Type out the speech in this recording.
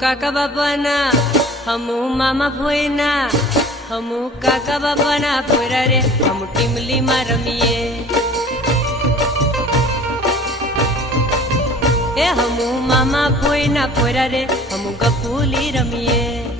काका बापाना हमू मामा भोयना हमू काका बापाना पोरा रे हम टीमली में रमीए ए हमू मामा भोयना पोरा रे हम गपूली रमीए।